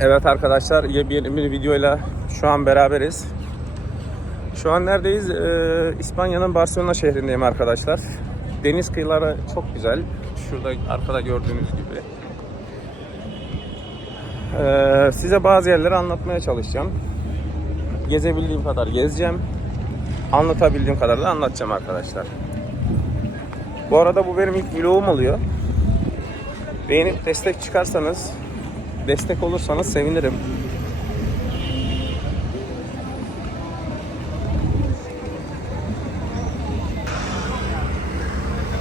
Evet arkadaşlar yeni bir videoyla şu an beraberiz. Şu an neredeyiz? Ee, İspanya'nın Barcelona şehrindeyim arkadaşlar. Deniz kıyıları çok güzel. Şurada arkada gördüğünüz gibi. Ee, size bazı yerleri anlatmaya çalışacağım. Gezebildiğim kadar gezeceğim. Anlatabildiğim kadar da anlatacağım arkadaşlar. Bu arada bu benim ilk vlogum oluyor. Beğenip destek çıkarsanız, destek olursanız sevinirim.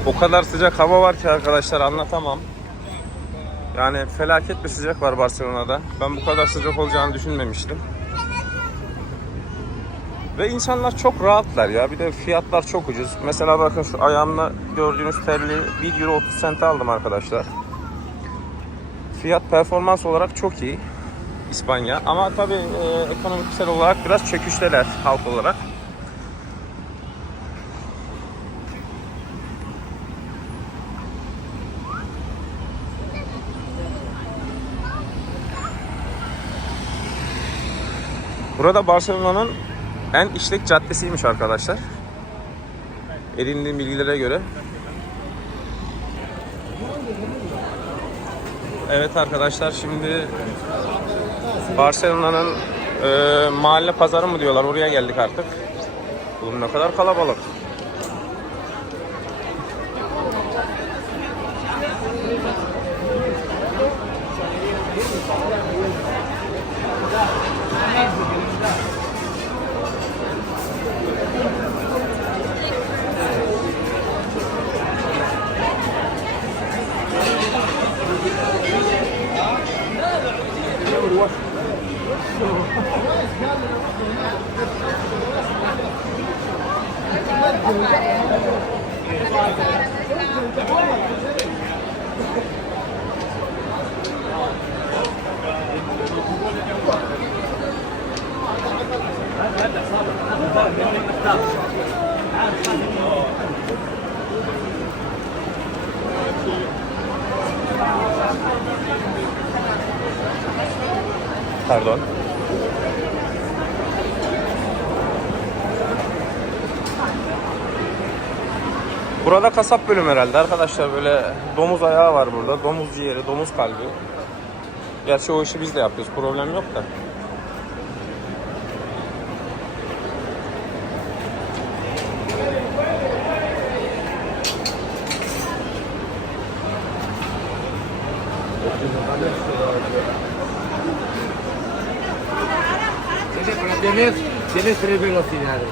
O kadar sıcak hava var ki arkadaşlar anlatamam. Yani felaket bir sıcak var Barcelona'da. Ben bu kadar sıcak olacağını düşünmemiştim. Ve insanlar çok rahatlar ya. Bir de fiyatlar çok ucuz. Mesela bakın şu ayağımda gördüğünüz terliği 1 euro 30 sente aldım arkadaşlar. Fiyat performans olarak çok iyi İspanya. Ama tabii e, ekonomiksel olarak biraz çöküşteler halk olarak. Burada Barcelona'nın en işlek caddesiymiş arkadaşlar. Edindiğim bilgilere göre. Evet arkadaşlar şimdi Barcelona'nın e, mahalle pazarı mı diyorlar oraya geldik artık. Bu ne kadar kalabalık. Pardon. Burada kasap bölüm herhalde arkadaşlar böyle domuz ayağı var burada. Domuz ciğeri, domuz kalbi. Gerçi o işi biz de yapıyoruz. Problem yok da. Tienes, tienes tres velocidades.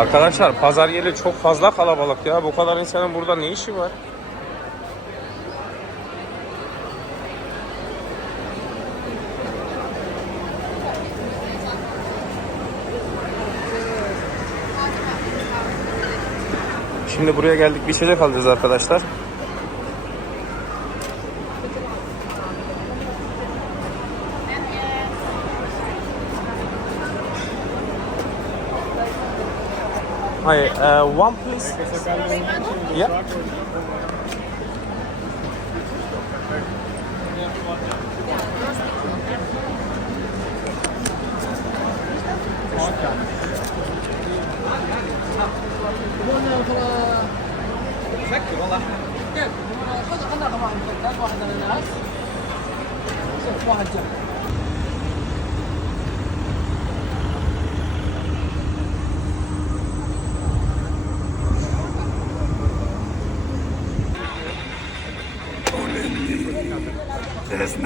Arkadaşlar pazar yeri çok fazla kalabalık ya. Bu kadar insanın burada ne işi var? Şimdi buraya geldik bir içecek alacağız arkadaşlar. Hi, uh, one please. Yeah.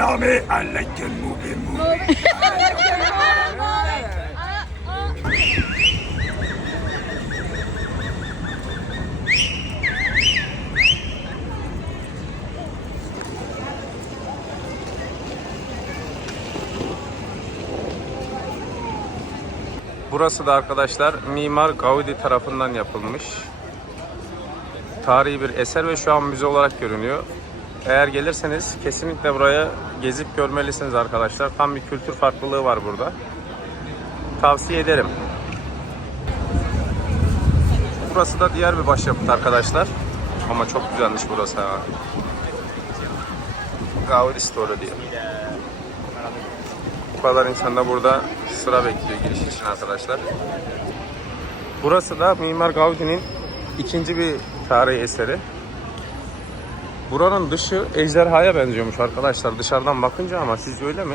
Alaken mube mube. Burası da arkadaşlar Mimar Gaudi tarafından yapılmış. Tarihi bir eser ve şu an müze olarak görünüyor. Eğer gelirseniz kesinlikle buraya gezip görmelisiniz arkadaşlar. Tam bir kültür farklılığı var burada. Tavsiye ederim. Burası da diğer bir başyapıt arkadaşlar. Ama çok güzelmiş burası ha. Gaudi Store diye. Bu kadar insan da burada sıra bekliyor giriş için arkadaşlar. Burası da Mimar Gaudi'nin ikinci bir tarihi eseri. Buranın dışı ejderhaya benziyormuş arkadaşlar dışarıdan bakınca ama sizce öyle mi?